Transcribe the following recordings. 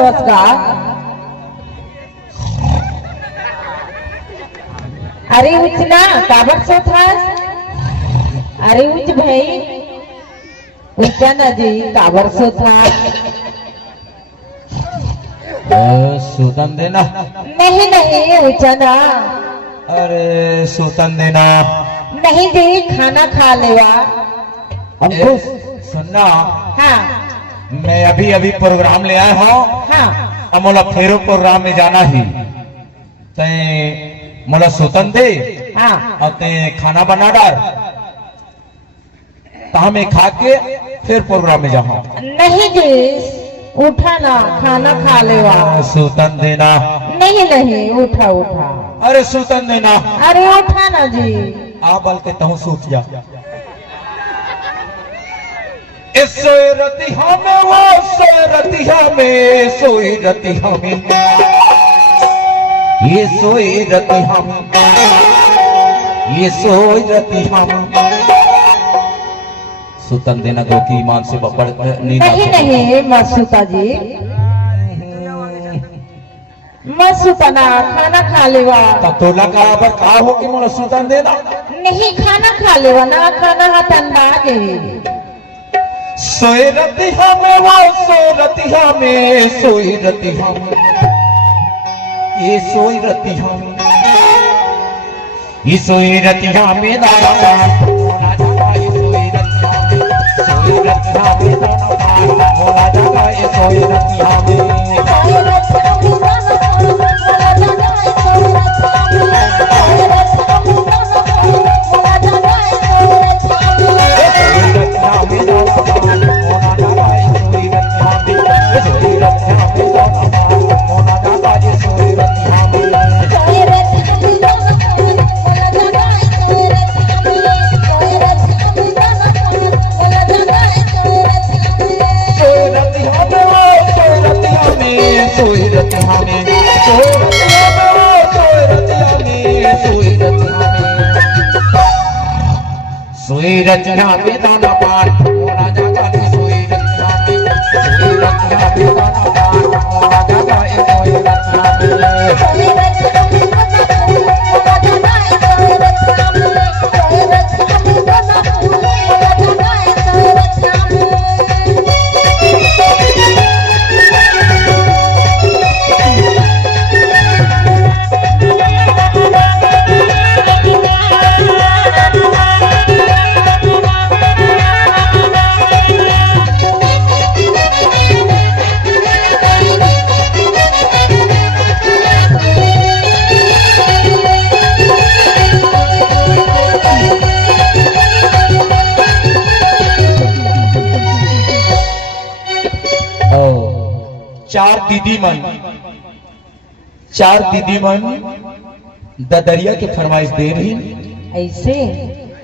हवस का? अरे उठना काबर सोत हस? अरे उठ भाई, उठा ना जी, काबर सोत हस? सूतन देना। नहीं नहीं उठा ना। अरे सूतन देना। नहीं जी, खाना खा लेवा। अंकुश सुनना, हाँ मैं अभी अभी प्रोग्राम ले आया हूँ। हाँ अब मोला फेरो प्रोग्राम में जाना ही, ते मोला सूतन दे। हाँ और ते खाना बना डाल, तहाँ मैं खा के फिर प्रोग्राम में जाऊँ। नहीं जी, उठा ना, खाना खा लेवा। सूतन देना। नहीं नहीं उठा उठा। अरे सूतन देना। अरे उठा ना जी। आ बल के तहु सूत जा। इस सोई रतिहा में, वो सोई रतिहा में, सोई रतिहा में, ये सोई रतिहा में, ये सोई रतिहा में। सुतन देना दो की ईमान से बपड़ नींद नहीं नहीं मत सुता जी, मत सुता ना, खाना खा लेवा। तब तोला का आबर का हो कि मोला सुतन देना। नहीं खाना खा लेवा ना, खाना हाथन बागे। सोई रतिहा में, वो सोई रतिहा में, सोई रतिहा में, ये सोई रतिहा में, ये सोई रतिहा में मोला जागा, ये सोई रतिहा में, सोई रतिहा में मोला जागा, ये सोई रतिहा में। सोई रचना में दाना पार मोला जागा, सोई रचना में, सोई रचना में दाना पार मोला जागा, सोई रचना में, सोई रचना में दाना पार मोला जागा, सोई रचना में, सोई रचना में दाना पार मोला जागा, सोई रचना में। चार दीदी मन ददरिया के फरमाइश दे रही। ऐसे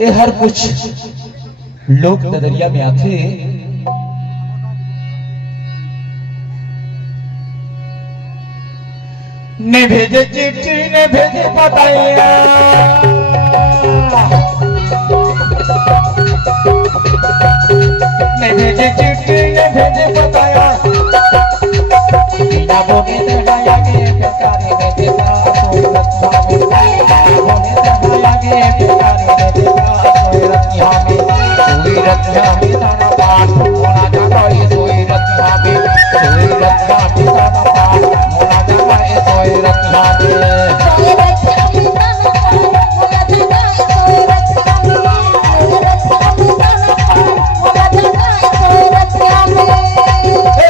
ये हर कुछ लोग ददरिया में आते, ने भेजे चिट्ठी, ने भेजे बताइया, ने भेजे चिट्ठी, ने भेजे बताया, बिना बोले दगाया गे बेचारे ने देखा, सोई रतिहा में, बिना बोले दगाया गे बेचारे ने देखा, सोई रतिहा में, सोई रतिहा में दाना पार मोला जागा, ये सोई रतिहा में, सोई रतिहा में दाना पार मोला जागा, ये सोई रतिहा में, सोई रतिहा में दाना पार मोला जागा, सोई रतिहा में, सोई रतिहा में दाना पार मोला जागा, सोई रतिहा में,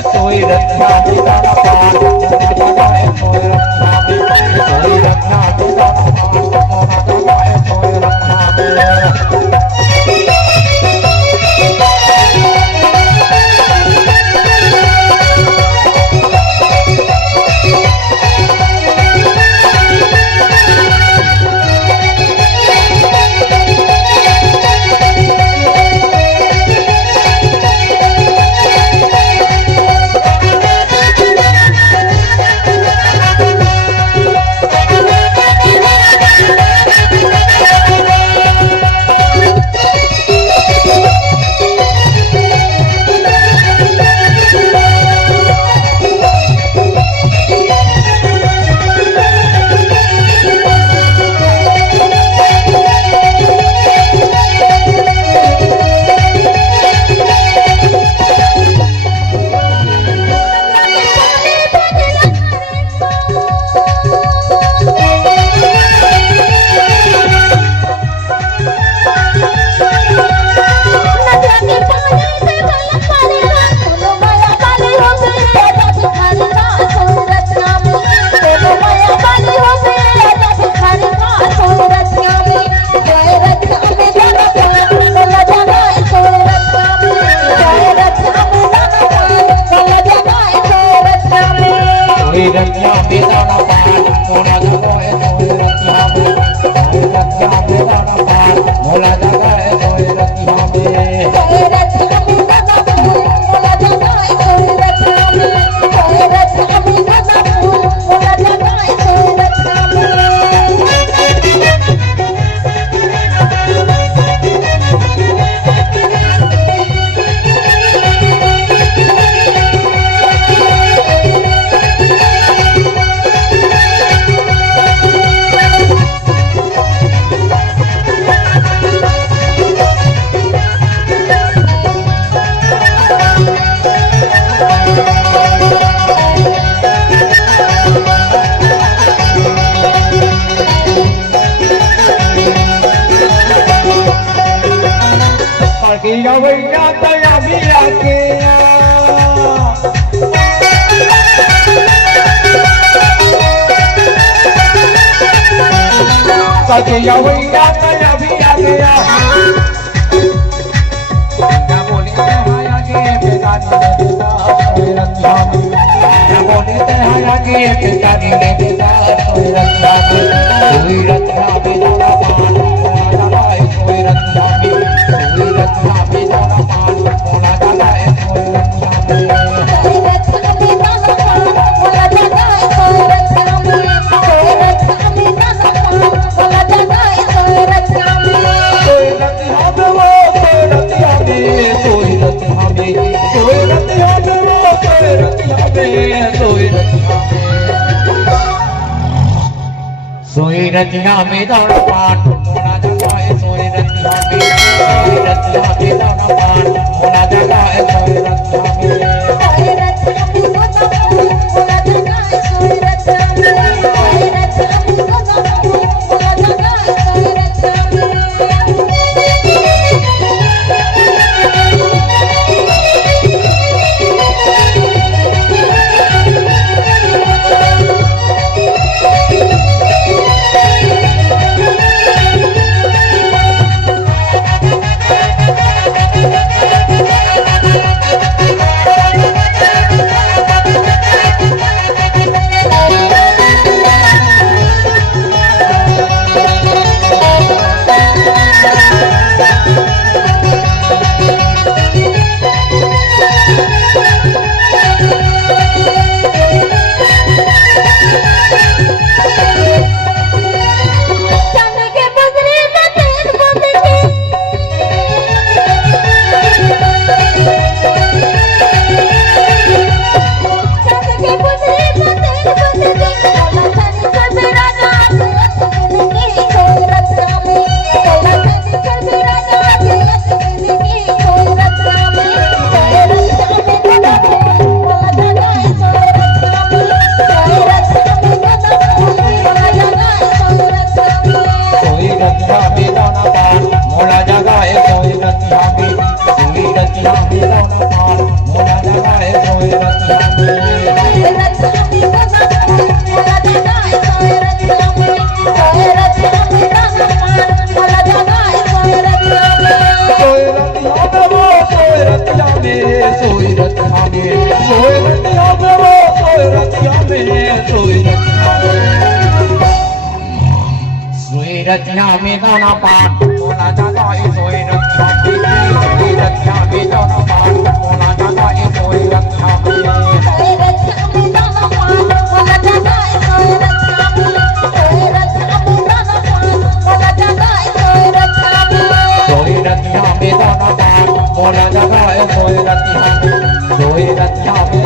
सोई रतिहा में दाना पार मोला जागा। वैया तया भी आके सजया वैया तया भी आ गया क्या बोले आगे बेकारी ने देता सोए रंगा में क्या बोले आगे बेकारी ने देता सोए रंगा में सोई रंगा में दाना पान लगाए सोए रंगा में सोई रंगा में दाना पान लगाए सोए रंगा में सोई रतिया में दाना पान मोला जगाए सोई रतिया में दाना पान मोला जगाए सोई रतिया में रतिया में दाना पान मोला जगाए सोई रतिया में दाना पान मोला जगाए सोई रतिया में सोई रतिया में दाना पान मोला जगाए सोई रतिया में